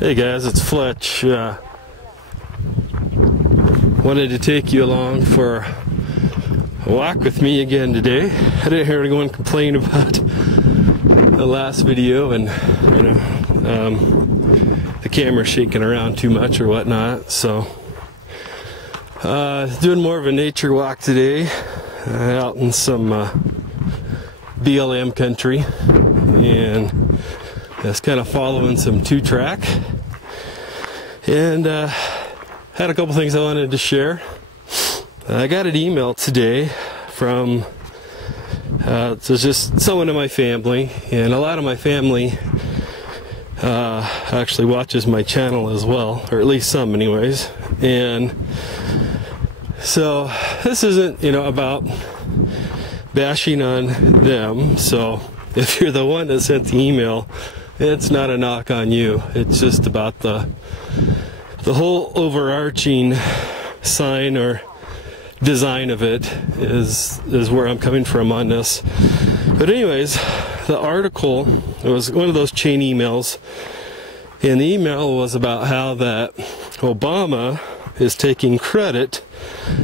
Hey guys, it's Fletch. Wanted to take you along for a walk with me again today. I didn't hear anyone complain about the last video and the camera shaking around too much or whatnot. So doing more of a nature walk today, out in some BLM country, and just kind of following some two-track. And had a couple things I wanted to share. I got an email today from so just someone in my family, and a lot of my family actually watches my channel as well, or at least some anyways. And so this isn't about bashing on them. So if you're the one that sent the email, it's not a knock on you. It's just about the whole overarching sign or design of it is where I'm coming from on this. But anyways, the article, it was one of those chain emails, and the email was about how that Obama is taking credit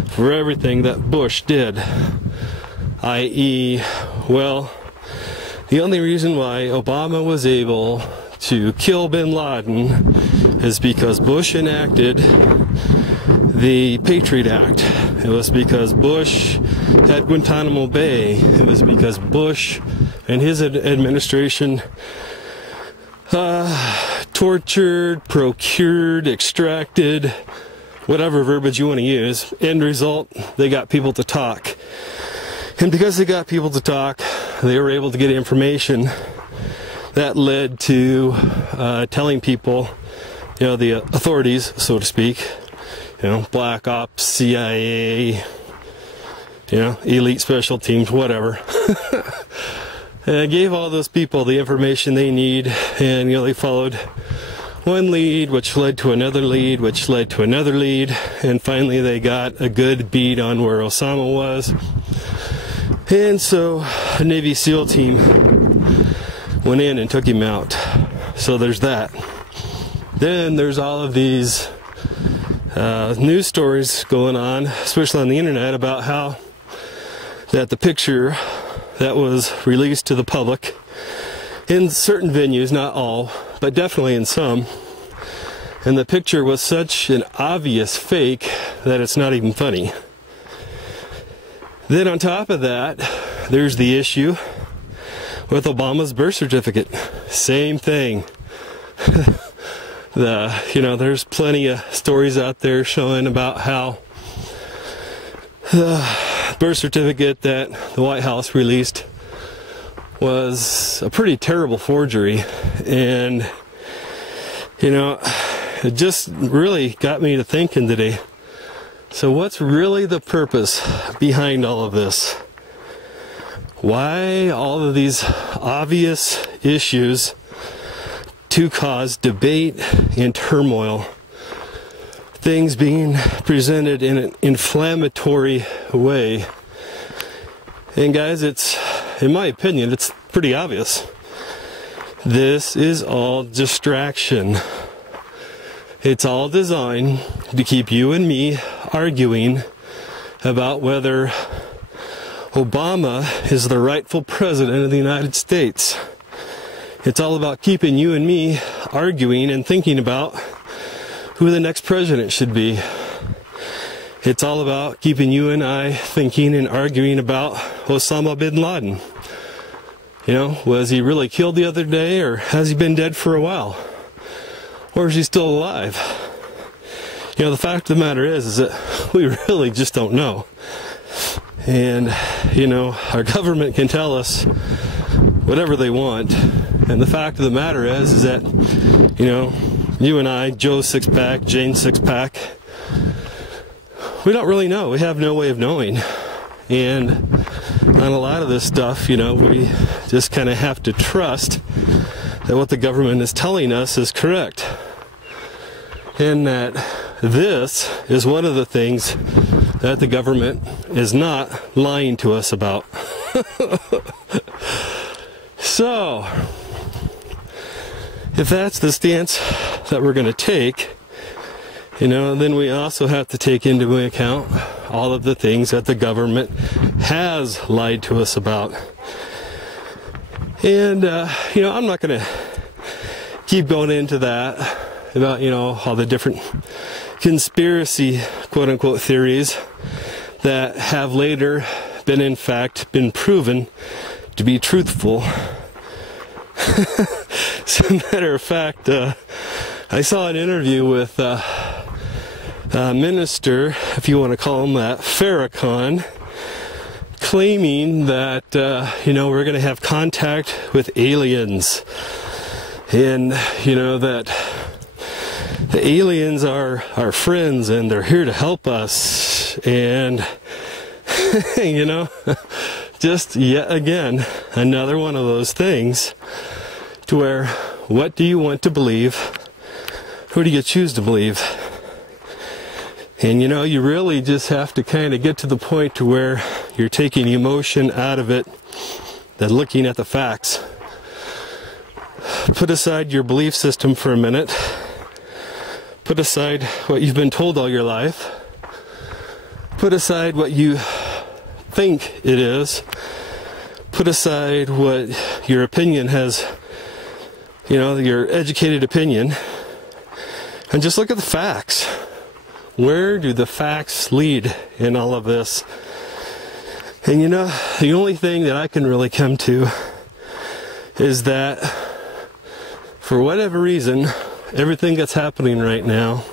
for everything that Bush did, i.e., well, the only reason why Obama was able to kill bin Laden is because Bush enacted the Patriot Act. It was because Bush had Guantanamo Bay. It was because Bush and his administration tortured, procured, extracted, whatever verbiage you want to use. End result, they got people to talk. And because they got people to talk, they were able to get information that led to telling people, the authorities, so to speak, Black Ops, CIA, elite special teams, whatever. And I gave all those people the information they need, and they followed one lead, which led to another lead, which led to another lead, and finally they got a good beat on where Osama was. And so a Navy SEAL team went in and took him out. So there's that. Then there's all of these news stories going on, especially on the internet, about how that the picture that was released to the public in certain venues, not all, but definitely in some, and the picture was such an obvious fake that it's not even funny. Then on top of that, there's the issue with Obama's birth certificate. Same thing. There's plenty of stories out there showing about how the birth certificate that the White House released was a pretty terrible forgery. And, it just really got me to thinking today. So what's really the purpose behind all of this? Why all of these obvious issues to cause debate and turmoil? Things being presented in an inflammatory way. And guys, in my opinion, it's pretty obvious. This is all distraction. It's all designed to keep you and me arguing about whether Obama is the rightful president of the United States. It's all about keeping you and me arguing and thinking about who the next president should be. It's all about keeping you and I thinking and arguing about Osama bin Laden. Was he really killed the other day, or has he been dead for a while? Or is he still alive? The fact of the matter is that we really just don't know. And, our government can tell us whatever they want. And the fact of the matter is that, you and I, Joe Six-Pack, Jane Six-Pack, we don't really know. We have no way of knowing. And on a lot of this stuff, we just kind of have to trust that what the government is telling us is correct. And that this is one of the things that the government is not lying to us about. So, if that's the stance that we're going to take, then we also have to take into account all of the things that the government has lied to us about. And, I'm not going to keep going into that about, all the different conspiracy, quote unquote, theories that have later been proven to be truthful. As a matter of fact, I saw an interview with a minister, if you want to call him that, Farrakhan, claiming that, we're going to have contact with aliens. And, that the aliens are our friends and they're here to help us. And, just yet again, another one of those things to where, what do you want to believe? Who do you choose to believe? And you really just have to kind of get to the point to where you're taking emotion out of it, than looking at the facts. Put aside your belief system for a minute. Put aside what you've been told all your life. Put aside what you think it is. Put aside what your opinion has, your educated opinion, and just look at the facts. Where do the facts lead in all of this? And the only thing that I can really come to is that for whatever reason, everything that's happening right now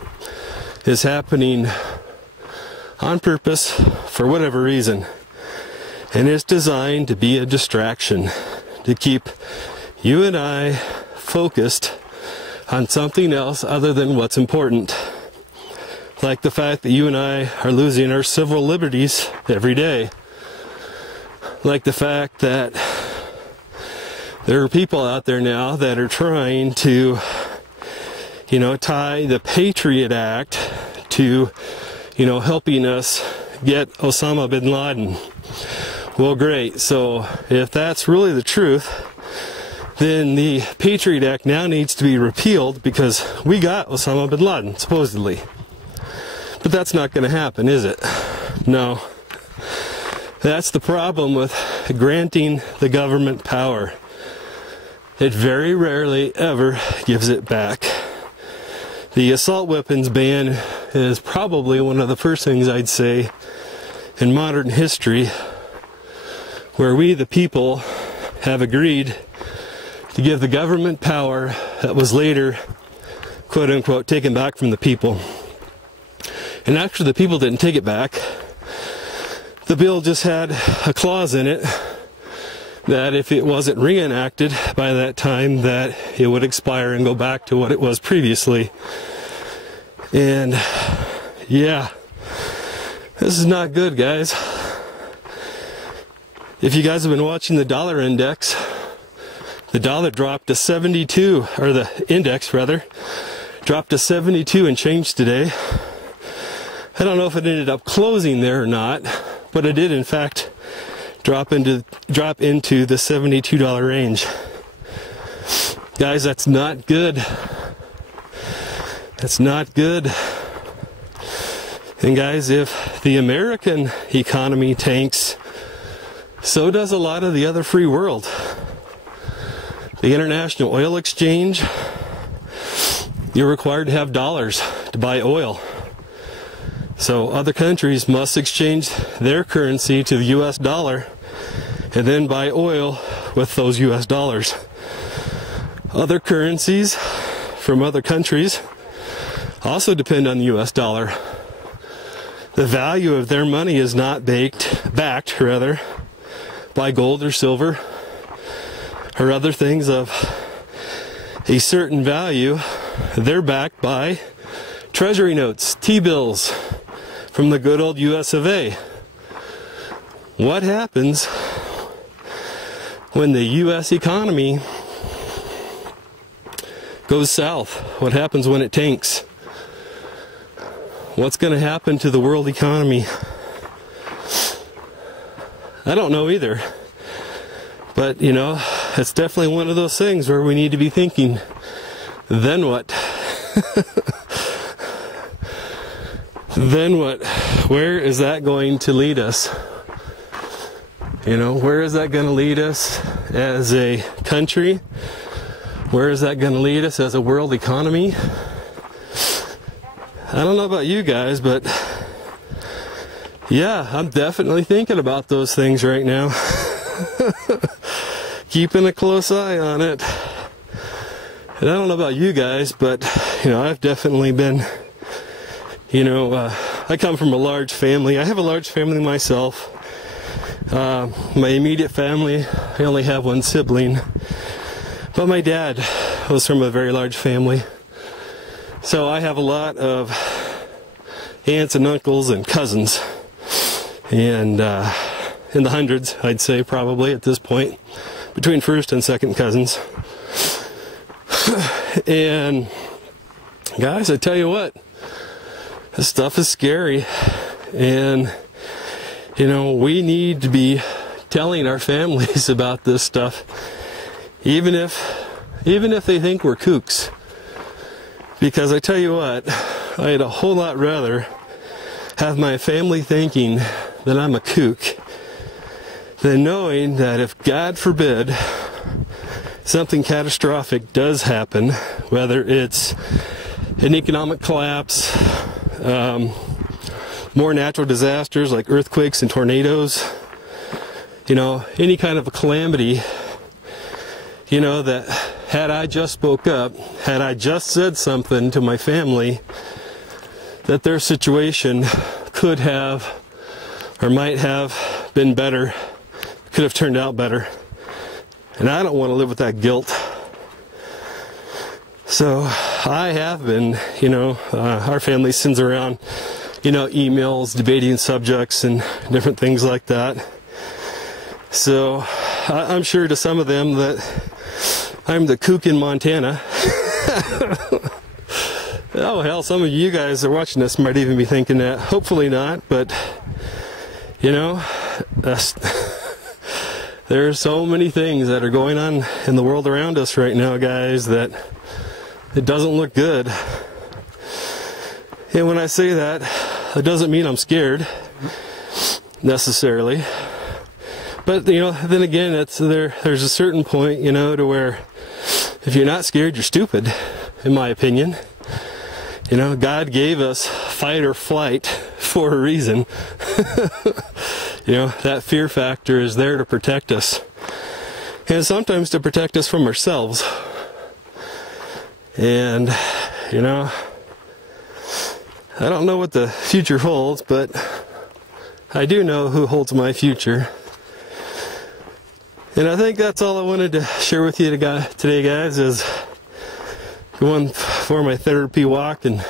is happening on purpose for whatever reason. And it's designed to be a distraction, to keep you and I focused on something else other than what's important. Like the fact that you and I are losing our civil liberties every day. Like the fact that there are people out there now that are trying to, tie the Patriot Act to, helping us get Osama bin Laden. Well, great. So if that's really the truth, then the Patriot Act now needs to be repealed because we got Osama bin Laden, supposedly. But that's not going to happen, is it? No. That's the problem with granting the government power. It very rarely ever gives it back. The assault weapons ban is probably one of the first things I'd say in modern history where we, the people, have agreed to give the government power that was later, quote unquote, taken back from the people. And actually the people didn't take it back. The bill just had a clause in it that if it wasn't reenacted by that time, that it would expire and go back to what it was previously. And yeah, this is not good, guys. If you guys have been watching the dollar index, the dollar dropped to 72, or the index rather, dropped to 72 and change today. I don't know if it ended up closing there or not, but it did in fact drop into the $72 range. Guys, that's not good. That's not good. And guys, if the American economy tanks, so does a lot of the other free world. The International Oil Exchange, you're required to have dollars to buy oil. So other countries must exchange their currency to the US dollar and then buy oil with those US dollars. Other currencies from other countries also depend on the US dollar. The value of their money is not backed by gold or silver or other things of a certain value. They're backed by treasury notes, T-bills from the good old US of A. What happens when the US economy goes south? What happens when it tanks? What's going to happen to the world economy? I don't know either. But, it's definitely one of those things where we need to be thinking then what? Then what? Where is that going to lead us? You know, where is that going to lead us as a country? Where is that going to lead us as a world economy? I don't know about you guys, but yeah, I'm definitely thinking about those things right now. Keeping a close eye on it. And I don't know about you guys, but you know, I've definitely been, you know, I come from a large family. I have a large family myself. My immediate family, I only have one sibling, but my dad was from a very large family. So I have a lot of aunts and uncles and cousins, and in the hundreds, I'd say, probably at this point, between first and second cousins. And guys, I tell you what, this stuff is scary, and you know, we need to be telling our families about this stuff, even if they think we're kooks. Because I tell you what, I'd a whole lot rather have my family thinking that I'm a kook than knowing that if, God forbid, something catastrophic does happen, whether it's an economic collapse, more natural disasters like earthquakes and tornadoes, you know, any kind of a calamity, you know, that had I just spoke up, had I just said something to my family, that their situation could have or might have been better, could have turned out better. And I don't want to live with that guilt. So I have been, you know, our family sends around, you know, emails debating subjects and different things like that. So I'm sure to some of them that I'm the kook in Montana. Oh hell, some of you guys that are watching this might even be thinking that. Hopefully not, but you know, there are so many things that are going on in the world around us right now, guys, that it doesn't look good. And when I say that, it doesn't mean I'm scared necessarily. But you know, then again, there's a certain point, you know, to where if you're not scared, you're stupid, in my opinion. You know, God gave us fight or flight for a reason. You know, that fear factor is there to protect us, and sometimes to protect us from ourselves. And you know, I don't know what the future holds, but I do know who holds my future. And I think that's all I wanted to share with you today, guys, is going for my therapy walk. And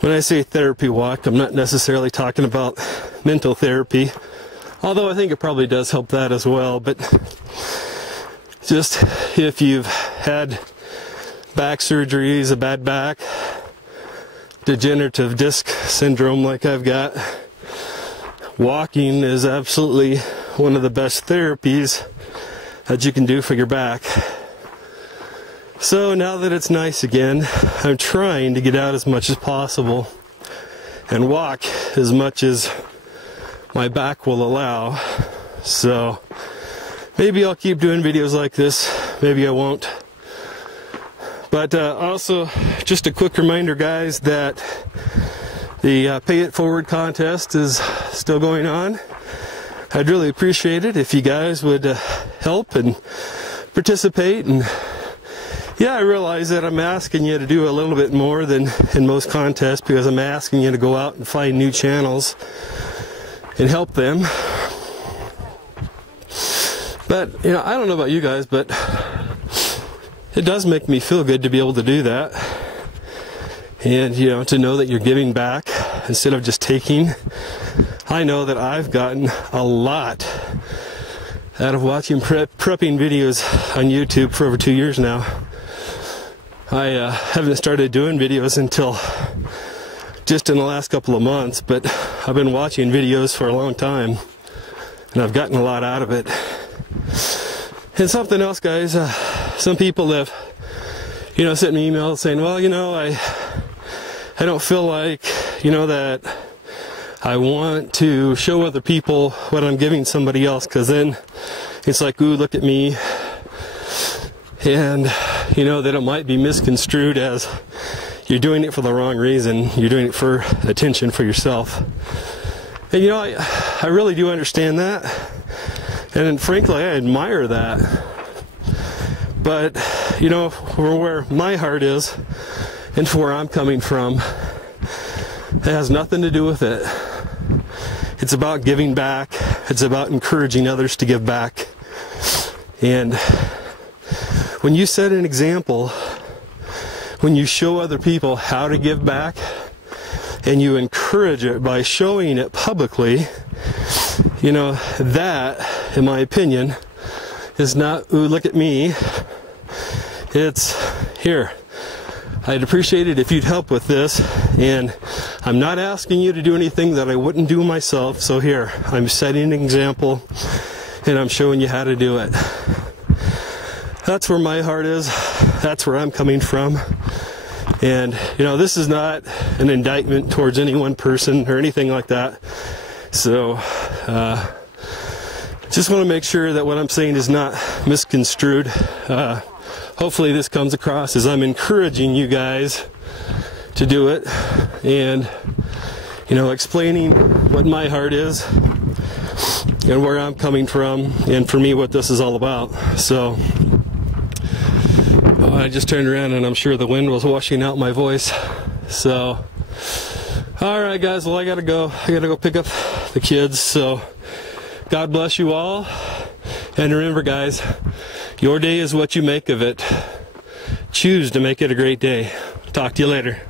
when I say therapy walk, I'm not necessarily talking about mental therapy, although I think it probably does help that as well. But just if you've had back surgeries, a bad back, degenerative disc syndrome like I've got, walking is absolutely one of the best therapies that you can do for your back. So now that it's nice again, I'm trying to get out as much as possible and walk as much as my back will allow. So maybe I'll keep doing videos like this, maybe I won't. But also, just a quick reminder, guys, that the Pay It Forward contest is still going on. I'd really appreciate it if you guys would help and participate. And yeah, I realize that I'm asking you to do a little bit more than in most contests, because I'm asking you to go out and find new channels and help them. But you know, I don't know about you guys, but it does make me feel good to be able to do that. And you know, to know that you're giving back instead of just taking. I know that I've gotten a lot out of watching prepping videos on YouTube for over 2 years now. I haven't started doing videos until just in the last couple of months, but I've been watching videos for a long time, and I've gotten a lot out of it. And something else, guys, some people have, sent me emails saying, well, I don't feel like, that I want to show other people what I'm giving somebody else, because then it's like, ooh, look at me. And, that it might be misconstrued as you're doing it for the wrong reason. You're doing it for attention for yourself. And, I really do understand that. And frankly, I admire that. But, where my heart is and where I'm coming from, it has nothing to do with it. It's about giving back. It's about encouraging others to give back. And when you set an example, when you show other people how to give back, and you encourage it by showing it publicly, that, in my opinion, is not, ooh, look at me. It's, here, I'd appreciate it if you'd help with this, and I'm not asking you to do anything that I wouldn't do myself, so here, I'm setting an example, and I'm showing you how to do it. That's where my heart is. That's where I'm coming from. And, this is not an indictment towards any one person or anything like that. So, just want to make sure that what I'm saying is not misconstrued. Hopefully this comes across as I'm encouraging you guys to do it, and explaining what my heart is and where I'm coming from, and for me what this is all about. So I just turned around and I'm sure the wind was washing out my voice. So alright guys, well I gotta go pick up the kids. So God bless you all, and remember guys, your day is what you make of it. Choose to make it a great day. Talk to you later.